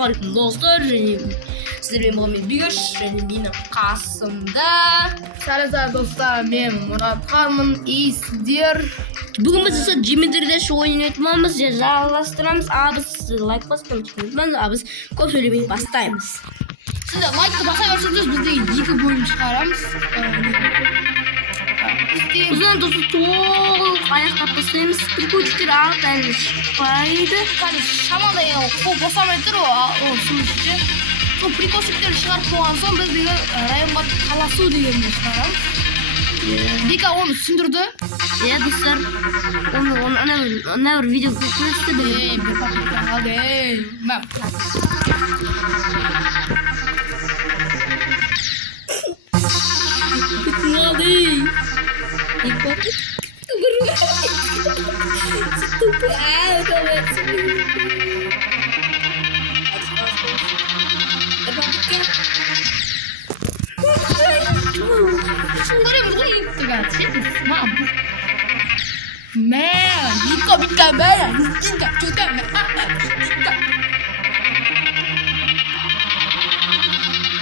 Assalamualaikum dostlar. Sizlerle Muhammed Büyür. Benim Kasım'da. Selam dostlar, ben Murat Harmon. İyi sizler. Bugün biz ise Jimmy'de şu oyunu etmemiz cezalaştıramız. Biz like basmayı unutmayın. Biz көп söylemeyi bastayız. Siz de like basayorsanız biz de 2 bölüm çıkarırız. Uzun dostu toğuk ayak tapasıyız. Приключки алтын çıkaydı. Қазір шамадай қол босамай тұр ол жұмысшы. Сол прикосиптер шығарып болған соң біз деген районға таласу дегенді шығарамыз. Бека оны түсіндірді. Иә достар, оны ана бір видео көрсетті білем. Бека алды. Мәм. Алды. Икпапит.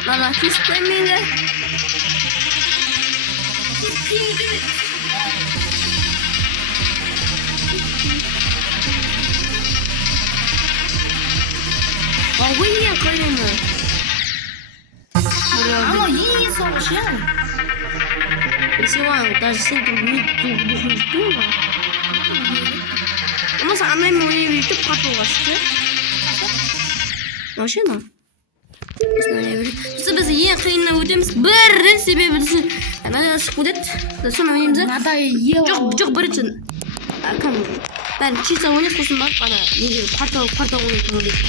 Ладно, киспай меня. Ой, колено. Ama iyi savaş yani. Присылаю, даже с этим духом было. У нас она ему YouTube қатылғаш, машина. Біз ең қиыннан өтеміз. Бірін себебі ана шығып өтеді. Соны ойымыз. Жоқ бірінші. Бәрін чиста ойнап сосын барып ана неге квартал ойнайтын ойлайды.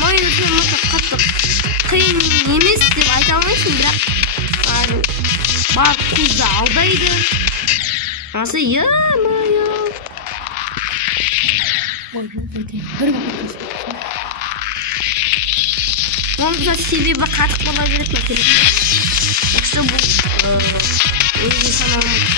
Мойын қатты қиын емес деп айта алмайсың, бірақ бар көзді алдайды. Асы я-моё. Оның да себебі қатық бола береді ме керек. Якщо бұл өзі саналмайды.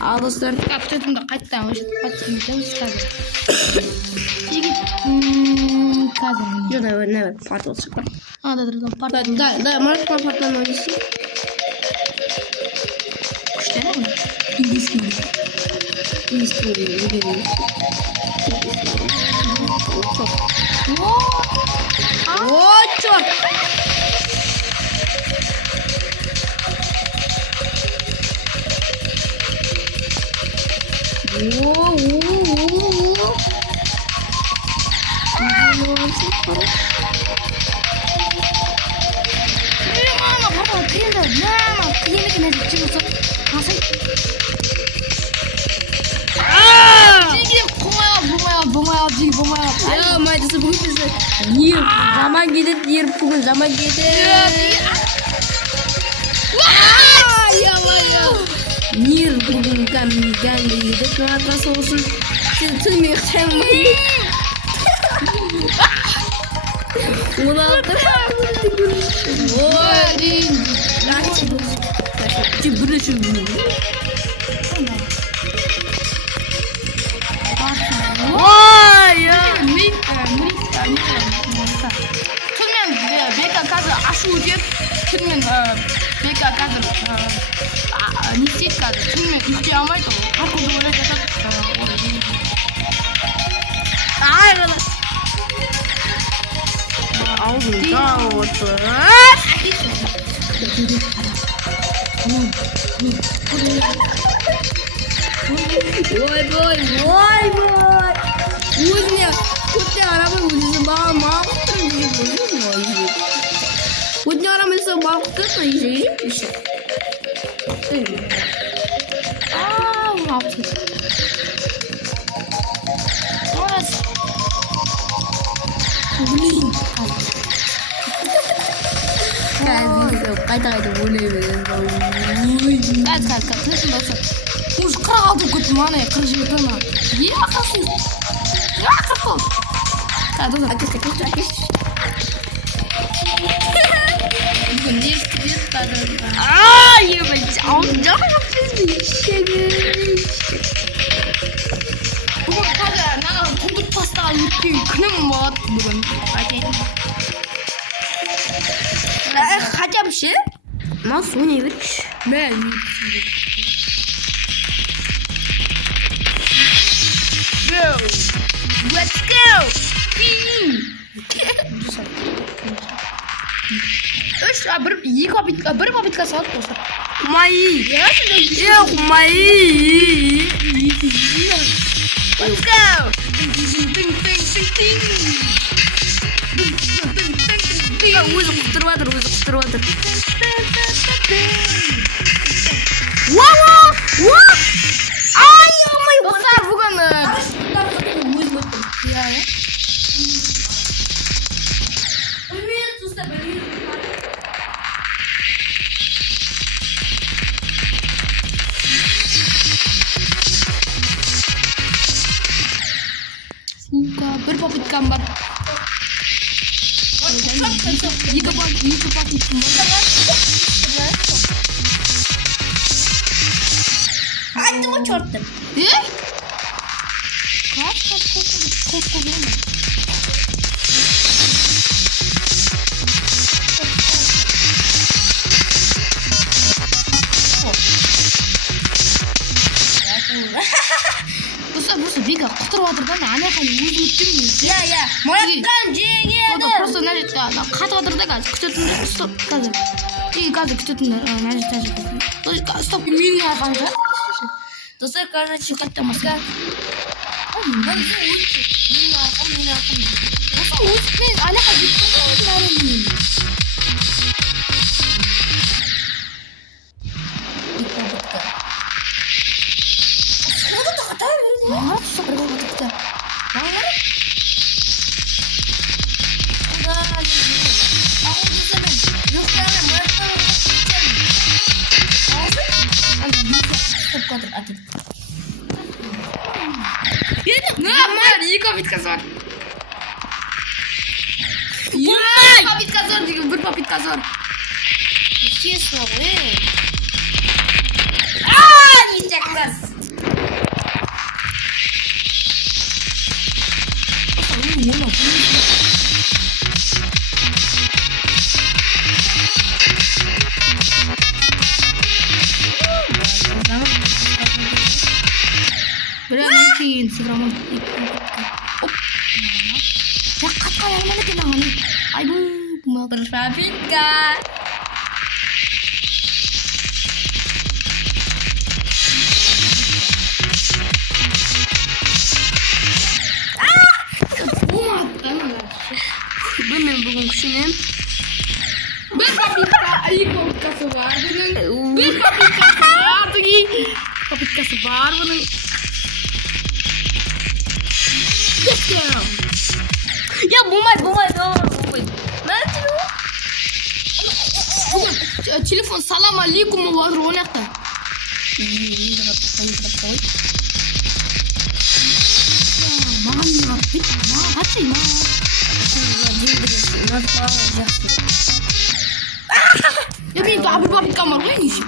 Ал достар, Каптетімді қайттан өшіп қатсын етеміз қазір. Қазір. Жоқ, нәбәт, партал шықпар. Партал. Да, может па партал ойнайсың? Күштен ау? Индийский. О, черт! Ya майда бүгін ер жаман кетеді, ер бүгін жаман кетеді. Ер бүгін гәңгі еді, қанатқа соғысын. Сен түнмен қаймай. Оны алып қазір ашу деп түнмен бека қазір не істейді қазір түнмен ұйықтай алмайды ол ақылды ойлап жатады. аузында отыр. Ой-бой. Өзіне көтте арабай өзіне маған құттырын деген көрдіңіз ме? Көтте арамайса маған құттырын ежей. Қайта ойлай беремін. Қазір тіршін болса. Уже 46 көтім ана 47 ана. Ақылсыз. Ақыл. Қазір әкес. Бүгін не істейді қазір? Ебать, ауыз Nasıl oynuyor hiç? Ben. Go. Let's go. Üç bir papitka sağlık olsun. Kumayi. Ya Kumayi. Let's go. Өзі құтырып жатыр. Вау! Ай, алмай. Достар, бүгін bir papitkam var. Екі пакетім бар. Айтты ма чорттым? Просто Вика құтырып отырдан ана қайын өзім өттім. Я. Мояқтан жеңеді. Просто мына жерде қатып отыр да қазір күтетіндер. Стоп, қазір. Қазір күтетіндер. Мына жерде. Стоп, менің арқам жа. Достар, короче, Қаттамасқа. Менің арқам. Осы өтіп ана қайын өттім. Екі папиткасы бар. Папиткасы бар деген бір папиткасы бар. Честно, нельзя класс. Біраздан кейін сыграмын. Оп. Я қатқа аяғыман екен ағаны. Айбу. Бір папитка. Білмеймін бүгін күшінен. Бір папитка, екі папиткасы бар бұның. Бір папиткасы бар бұның. Папиткасы бар бұның. Ya болмайды. Телефон салам алейкум бар онақта. Маған не бар? Маған қатшы, маған. Я мен бір папиткам бар ғой неше?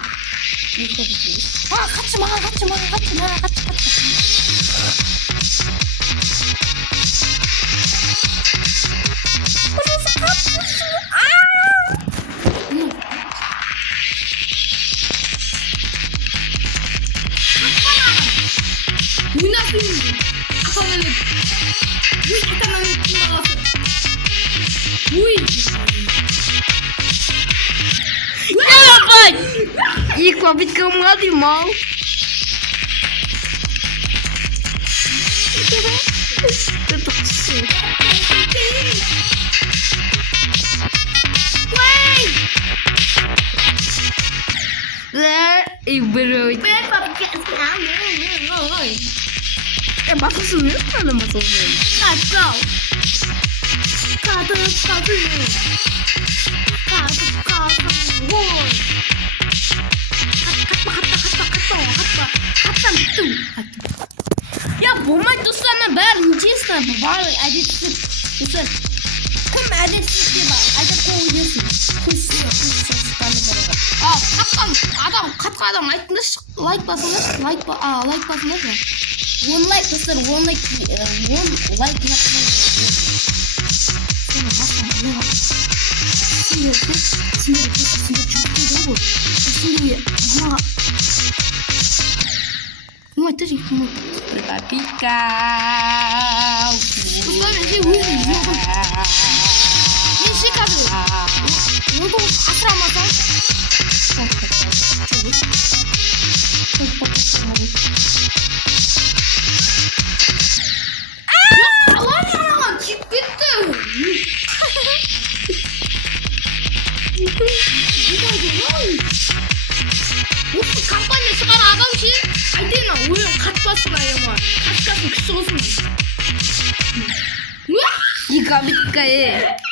Қатшы, маған қатшы. Екі папиткам қалды, мал. Бұрой. Басылсын өз қаны басылсын. Ya болмайды достар, мен бәрін жейсің, барлық әдетсіз. Достар, кім әдетсіз бар? Әдет қол өдесің. Қатқан адам айтыңдаршы, лайк басыңдаршы, лайк басыңдаршы. 10 лайк достар, 10 лайк bu. Sendiri. Ama. Uma tadi, uma. Pika. Gustavo, sih gue ini. Ini sih kan. Untuk asrama kan. Allah'ım çık gitti. 무슨 간판에 숟가락 아가씨 아이디는 오히려 같이 봤으나요 뭐 같이 가서 그치 없으면 Pika Pika.